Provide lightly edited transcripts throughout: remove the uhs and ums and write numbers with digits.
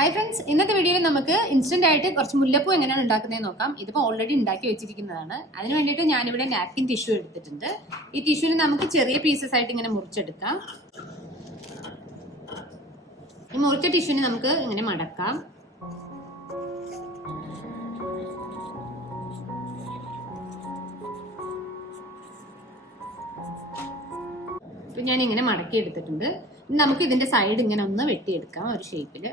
Hi friends, ഇന്നത്തെ വീഡിയോയിൽ നമുക്ക് ഇൻസ്റ്റന്റ് ആയിട്ട് കുറച്ച് മുല്ലപ്പൂ എങ്ങനെയാണ് ഉണ്ടാക്കുന്നത് നോക്കാം. ഇതിപ്പോൾ ഓൾറെഡി ഉണ്ടാക്കി വെച്ചിരിക്കുന്നതാണ്. അതിന് വേണ്ടിയിട്ട് ഞാനിവിടെ നാപ്കിൻ ടിഷ്യൂ എടുത്തിട്ടുണ്ട്. ഈ ടിഷ്യൂവിന് നമുക്ക് ചെറിയ പീസസ് ആയിട്ട് ഇങ്ങനെ മുറിച്ചെടുക്കാം. ഈ മുറിച്ച ടിഷ്യൂവിന് നമുക്ക് ഇങ്ങനെ മടക്കാം. ഇപ്പൊ ഞാൻ ഇങ്ങനെ മടക്കി എടുത്തിട്ടുണ്ട്. നമുക്ക് ഇതിന്റെ സൈഡ് ഇങ്ങനെ ഒന്ന് വെട്ടിയെടുക്കാം ഒരു ഷേപ്പില്.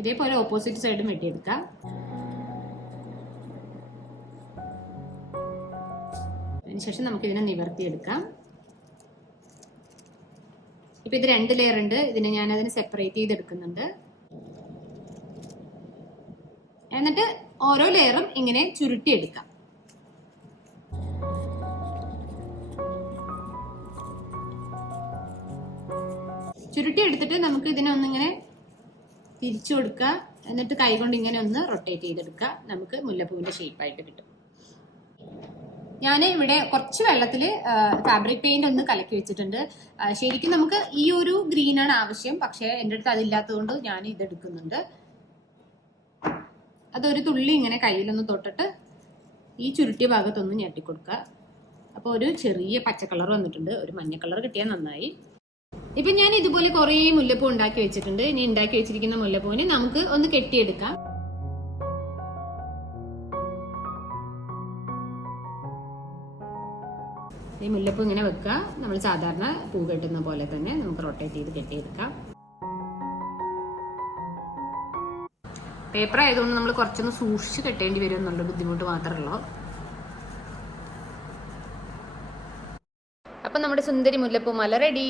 ഇതേപോലെ ഓപ്പോസിറ്റ് സൈഡും വെട്ടിയെടുക്കാം. അതിനുശേഷം നമുക്ക് ഇതിനെ നിവർത്തിയെടുക്കാം. ഇപ്പൊ ഇത് 2 ലെയർ ഉണ്ട്. ഇതിനെ ഞാൻ അതിനെ സെപ്പറേറ്റ് ചെയ്തെടുക്കുന്നുണ്ട്. എന്നിട്ട് ഓരോ ലെയറും ഇങ്ങനെ ചുരുട്ടിയെടുക്കാം. ചുരുട്ടിയെടുത്തിട്ട് നമുക്ക് ഇതിനെ ഒന്നിങ്ങനെ തിരിച്ചു കൊടുക്കുക. എന്നിട്ട് കൈകൊണ്ട് ഇങ്ങനെ ഒന്ന് റൊട്ടേറ്റ് ചെയ്തെടുക്കുക. നമുക്ക് മുല്ലപ്പൂവിന്റെ ഷേപ്പായിട്ട് കിട്ടും. ഞാൻ ഇവിടെ കുറച്ച് വെള്ളത്തിൽ ഫാബ്രിക് പെയിന്റ് ഒന്ന് കലക്കി വെച്ചിട്ടുണ്ട്. ശരിക്കും നമുക്ക് ഈ ഒരു ഗ്രീനാണ് ആവശ്യം, പക്ഷെ എൻ്റെ അടുത്ത് അതില്ലാത്തതുകൊണ്ട് ഞാൻ ഇതെടുക്കുന്നുണ്ട്. അതൊരു തുള്ളി ഇങ്ങനെ കയ്യിലൊന്ന് തൊട്ടിട്ട് ഈ ചുരുട്ടിയ ഭാഗത്തൊന്ന് ഞെട്ടിക്കൊടുക്കുക. അപ്പോൾ ഒരു ചെറിയ പച്ച കളർ വന്നിട്ടുണ്ട്. ഒരു മഞ്ഞ കളർ കിട്ടിയാൽ നന്നായി. ഇപ്പൊ ഞാൻ ഇതുപോലെ കുറേ മുല്ലപ്പൂ ഉണ്ടാക്കി വെച്ചിട്ടുണ്ട്. ഇനി ഉണ്ടാക്കി വെച്ചിരിക്കുന്ന മുല്ലപ്പൂവിനെ നമുക്ക് ഒന്ന് കെട്ടിയെടുക്കാം. ഈ മുല്ലപ്പൂ ഇങ്ങനെ വെക്കുക. നമ്മൾ സാധാരണ പൂ കെട്ടുന്ന പോലെ തന്നെ നമുക്ക് റൊട്ടേറ്റ് ചെയ്ത് കെട്ടിയെടുക്കാം. പേപ്പർ ആയതുകൊണ്ട് നമ്മൾ കുറച്ചൊന്ന് സൂക്ഷിച്ച് കെട്ടേണ്ടി വരും എന്നുള്ള ബുദ്ധിമുട്ട് മാത്രമേ. അപ്പൊ നമ്മുടെ സുന്ദരി മുല്ലപ്പൂ മാല റെഡി.